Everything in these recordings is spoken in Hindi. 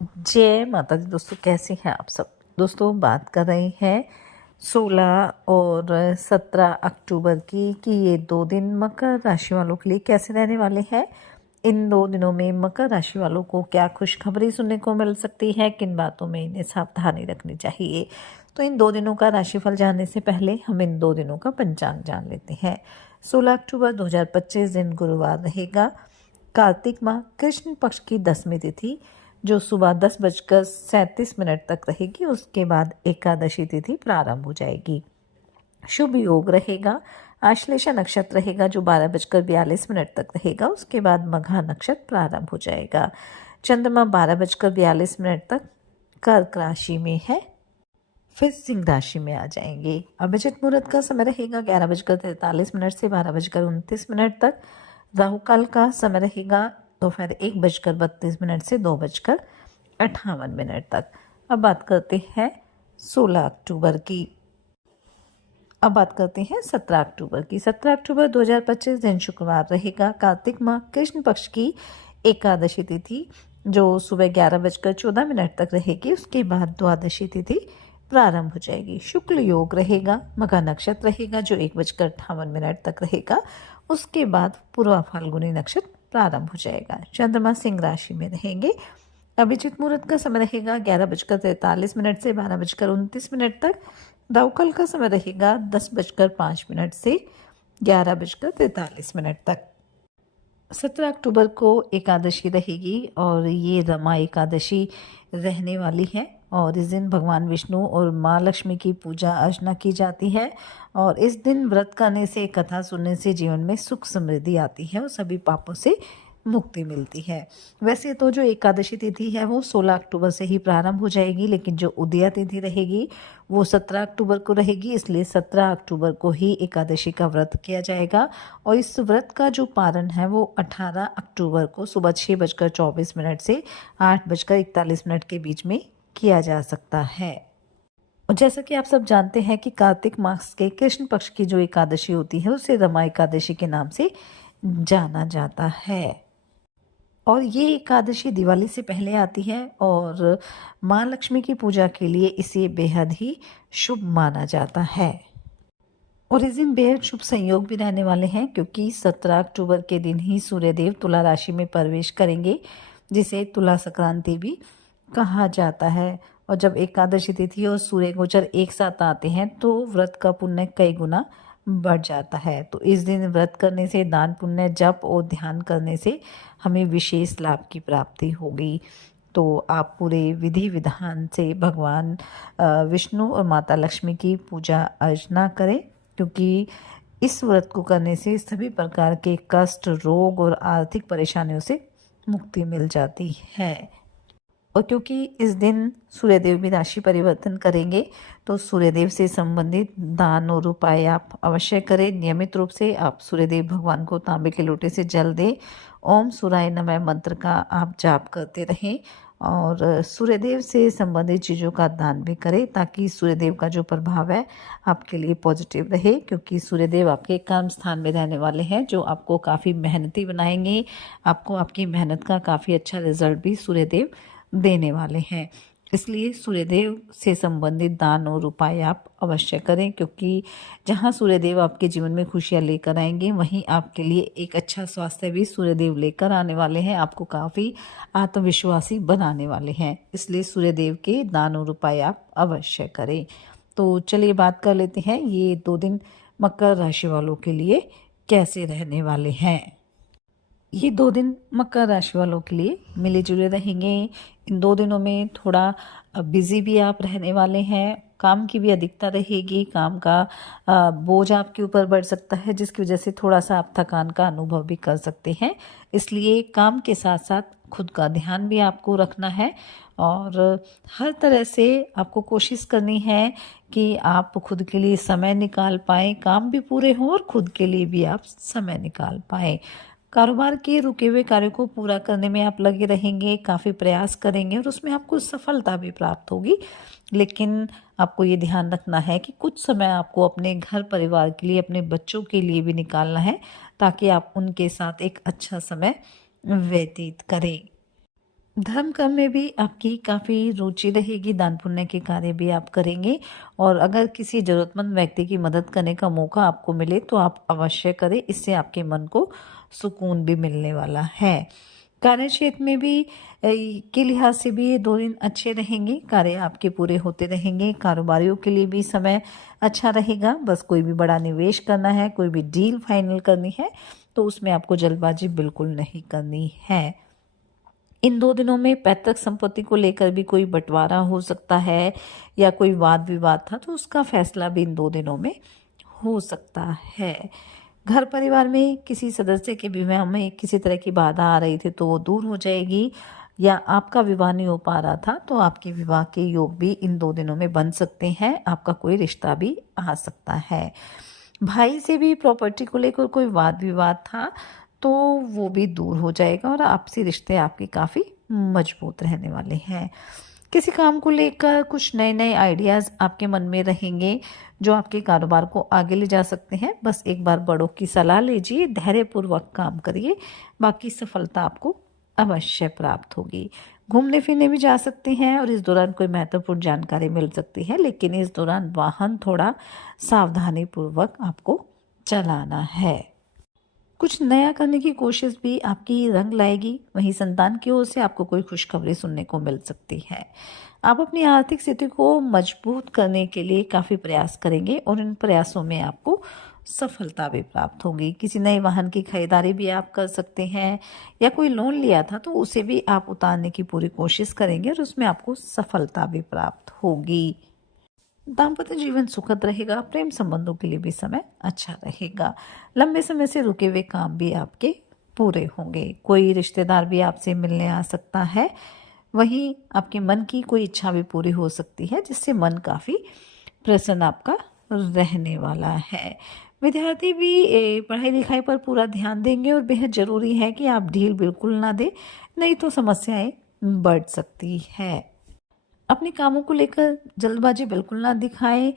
जय माता दी दोस्तों, कैसे हैं आप सब। दोस्तों बात कर रहे हैं 16 और 17 अक्टूबर की कि ये 2 दिन मकर राशि वालों के लिए कैसे रहने वाले हैं। इन 2 दिनों में मकर राशि वालों को क्या खुशखबरी सुनने को मिल सकती है, किन बातों में इन्हें सावधानी रखनी चाहिए। तो इन 2 दिनों का राशिफल जानने से पहले हम इन 2 दिनों का पंचांग जान लेते हैं। 16 अक्टूबर 2025 दिन गुरुवार रहेगा। कार्तिक माह कृष्ण पक्ष की 10वीं तिथि जो सुबह 10:37 तक रहेगी। उसके बाद एकादशी तिथि प्रारंभ हो जाएगी। शुभ योग रहेगा। आश्लेषा नक्षत्र रहेगा जो 12:42 तक रहेगा। उसके बाद मघा नक्षत्र प्रारंभ हो जाएगा। चंद्रमा 12:42 तक कर्क राशि में है, फिर सिंह राशि में आ जाएंगे। अभिजित मुहूर्त का समय रहेगा 11:43 से 12:29 तक। राहु काल का समय रहेगा दोपहर 1:32 से 2:58 तक। अब बात करते हैं 16 अक्टूबर की। अब बात करते हैं 17 अक्टूबर की। 17 अक्टूबर 2025 दिन शुक्रवार रहेगा। कार्तिक माह कृष्ण पक्ष की एकादशी तिथि जो सुबह 11:14 तक रहेगी। उसके बाद द्वादशी तिथि प्रारंभ हो जाएगी। शुक्ल योग रहेगा। मघा नक्षत्र रहेगा जो 1:58 तक रहेगा। उसके बाद पूर्वा फाल्गुनी नक्षत्र प्रारंभ हो जाएगा। चंद्रमा सिंह राशि में रहेंगे। अभिजित मुहूर्त का समय रहेगा 11:43 से 12:29 तक। राहु काल का समय रहेगा 10:05 से 11:43 तक। 17 अक्टूबर को एकादशी रहेगी और ये रमा एकादशी रहने वाली है। और इस दिन भगवान विष्णु और माँ लक्ष्मी की पूजा अर्चना की जाती है। और इस दिन व्रत करने से, कथा सुनने से जीवन में सुख समृद्धि आती है और सभी पापों से मुक्ति मिलती है। वैसे तो जो एकादशी तिथि है वो 16 अक्टूबर से ही प्रारंभ हो जाएगी, लेकिन जो उदया तिथि रहेगी वो 17 अक्टूबर को रहेगी। इसलिए 17 अक्टूबर को ही एकादशी का व्रत किया जाएगा। और इस व्रत का जो पारण है वो 18 अक्टूबर को सुबह 6:24 से 8:41 के बीच में किया जा सकता है। और जैसा कि आप सब जानते हैं कि कार्तिक मास के कृष्ण पक्ष की जो एकादशी होती है उसे रमा एकादशी के नाम से जाना जाता है। और ये एकादशी दिवाली से पहले आती है और माँ लक्ष्मी की पूजा के लिए इसे बेहद ही शुभ माना जाता है। और इस दिन बेहद शुभ संयोग भी रहने वाले हैं क्योंकि 17 अक्टूबर के दिन ही सूर्यदेव तुला राशि में प्रवेश करेंगे, जिसे तुला संक्रांति भी कहा जाता है। और जब एकादशी तिथि और सूर्य गोचर एक साथ आते हैं तो व्रत का पुण्य कई गुना बढ़ जाता है। तो इस दिन व्रत करने से, दान पुण्य, जप और ध्यान करने से हमें विशेष लाभ की प्राप्ति होगी। तो आप पूरे विधि विधान से भगवान विष्णु और माता लक्ष्मी की पूजा अर्चना करें, क्योंकि इस व्रत को करने से सभी प्रकार के कष्ट, रोग और आर्थिक परेशानियों से मुक्ति मिल जाती है। और क्योंकि इस दिन सूर्यदेव भी राशि परिवर्तन करेंगे तो सूर्यदेव से संबंधित दान और उपाय आप अवश्य करें। नियमित रूप से आप सूर्यदेव भगवान को तांबे के लोटे से जल दें। ओम सूर्याय नमः मंत्र का आप जाप करते रहें और सूर्यदेव से संबंधित चीज़ों का दान भी करें ताकि सूर्यदेव का जो प्रभाव है आपके लिए पॉजिटिव रहे। क्योंकि सूर्यदेव आपके कर्म स्थान में रहने वाले हैं जो आपको काफ़ी मेहनती बनाएंगे। आपको आपकी मेहनत का काफ़ी अच्छा रिजल्ट भी सूर्यदेव देने वाले हैं। इसलिए सूर्यदेव से संबंधित दान और उपाय आप अवश्य करें, क्योंकि जहां सूर्यदेव आपके जीवन में खुशियां लेकर आएंगे वहीं आपके लिए एक अच्छा स्वास्थ्य भी सूर्यदेव लेकर आने वाले हैं। आपको काफ़ी आत्मविश्वासी बनाने वाले हैं। इसलिए सूर्यदेव के दान और उपाय आप अवश्य करें। तो चलिए बात कर लेते हैं ये 2 दिन मकर राशि वालों के लिए कैसे रहने वाले हैं। ये 2 दिन मकर राशि वालों के लिए मिले जुले रहेंगे। इन 2 दिनों में थोड़ा बिजी भी आप रहने वाले हैं। काम की भी अधिकता रहेगी। काम का बोझ आपके ऊपर बढ़ सकता है, जिसकी वजह से थोड़ा सा आप थकान का अनुभव भी कर सकते हैं। इसलिए काम के साथ साथ खुद का ध्यान भी आपको रखना है और हर तरह से आपको कोशिश करनी है कि आप खुद के लिए समय निकाल पाएँ, काम भी पूरे हों और खुद के लिए भी आप समय निकाल पाएँ। कारोबार के रुके हुए कार्यों को पूरा करने में आप लगे रहेंगे, काफ़ी प्रयास करेंगे और उसमें आपको सफलता भी प्राप्त होगी। लेकिन आपको ये ध्यान रखना है कि कुछ समय आपको अपने घर परिवार के लिए, अपने बच्चों के लिए भी निकालना है ताकि आप उनके साथ एक अच्छा समय व्यतीत करें। धर्म कर्म में भी आपकी काफ़ी रुचि रहेगी, दान पुण्य के कार्य भी आप करेंगे और अगर किसी ज़रूरतमंद व्यक्ति की मदद करने का मौका आपको मिले तो आप अवश्य करें, इससे आपके मन को सुकून भी मिलने वाला है। कार्य क्षेत्र में भी के लिहाज से भी ये 2 दिन अच्छे रहेंगे, कार्य आपके पूरे होते रहेंगे। कारोबारियों के लिए भी समय अच्छा रहेगा, बस कोई भी बड़ा निवेश करना है, कोई भी डील फाइनल करनी है तो उसमें आपको जल्दबाजी बिल्कुल नहीं करनी है। इन 2 दिनों में पैतृक संपत्ति को लेकर भी कोई बंटवारा हो सकता है या कोई वाद विवाद था तो उसका फैसला भी इन 2 दिनों में हो सकता है। घर परिवार में किसी सदस्य के विवाह में किसी तरह की बाधा आ रही थी तो वो दूर हो जाएगी, या आपका विवाह नहीं हो पा रहा था तो आपके विवाह के योग भी इन 2 दिनों में बन सकते हैं। आपका कोई रिश्ता भी आ सकता है। भाई से भी प्रॉपर्टी को लेकर कोई वाद विवाद था तो वो भी दूर हो जाएगा और आपसी रिश्ते आपके काफ़ी मजबूत रहने वाले हैं। किसी काम को लेकर कुछ नए नए आइडियाज़ आपके मन में रहेंगे जो आपके कारोबार को आगे ले जा सकते हैं। बस एक बार बड़ों की सलाह लीजिए, धैर्यपूर्वक काम करिए, बाकी सफलता आपको अवश्य प्राप्त होगी। घूमने फिरने भी जा सकते हैं और इस दौरान कोई महत्वपूर्ण जानकारी मिल सकती है, लेकिन इस दौरान वाहन थोड़ा सावधानी पूर्वक आपको चलाना है। कुछ नया करने की कोशिश भी आपकी रंग लाएगी। वहीं संतान की ओर से आपको कोई खुशखबरी सुनने को मिल सकती है। आप अपनी आर्थिक स्थिति को मजबूत करने के लिए काफ़ी प्रयास करेंगे और इन प्रयासों में आपको सफलता भी प्राप्त होगी। किसी नए वाहन की खरीदारी भी आप कर सकते हैं या कोई लोन लिया था तो उसे भी आप उतारने की पूरी कोशिश करेंगे और उसमें आपको सफलता भी प्राप्त होगी। दाम्पत्य जीवन सुखद रहेगा, प्रेम संबंधों के लिए भी समय अच्छा रहेगा। लंबे समय से रुके हुए काम भी आपके पूरे होंगे। कोई रिश्तेदार भी आपसे मिलने आ सकता है। वहीं आपके मन की कोई इच्छा भी पूरी हो सकती है जिससे मन काफ़ी प्रसन्न आपका रहने वाला है। विद्यार्थी भी पढ़ाई लिखाई पर पूरा ध्यान देंगे और बेहद ज़रूरी है कि आप ढील बिल्कुल ना दें, नहीं तो समस्याएं बढ़ सकती है। अपने कामों को लेकर जल्दबाजी बिल्कुल ना दिखाएं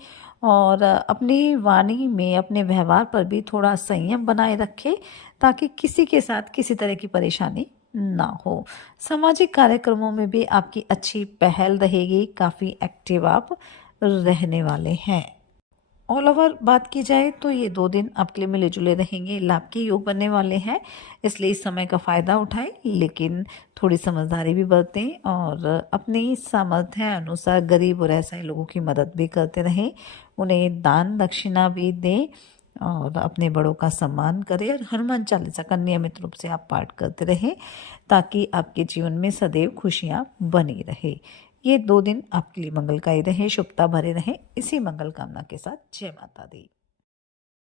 और अपनी वाणी में, अपने व्यवहार पर भी थोड़ा संयम बनाए रखें ताकि किसी के साथ किसी तरह की परेशानी ना हो। सामाजिक कार्यक्रमों में भी आपकी अच्छी पहल रहेगी, काफ़ी एक्टिव आप रहने वाले हैं। ऑल ओवर बात की जाए तो ये 2 दिन आपके लिए मिले जुले रहेंगे, लाभ के योग बनने वाले हैं, इसलिए इस समय का फ़ायदा उठाएं, लेकिन थोड़ी समझदारी भी बरतें और अपनी सामर्थ्य अनुसार गरीब और असहाय लोगों की मदद भी करते रहें। उन्हें दान दक्षिणा भी दें और अपने बड़ों का सम्मान करें और हनुमान चालीसा का नियमित रूप से आप पाठ करते रहें ताकि आपके जीवन में सदैव खुशियाँ बनी रहे। ये 2 दिन आपके लिए मंगलकारी रहे, शुभता भरे रहें। इसी मंगल कामना के साथ जय माता दी।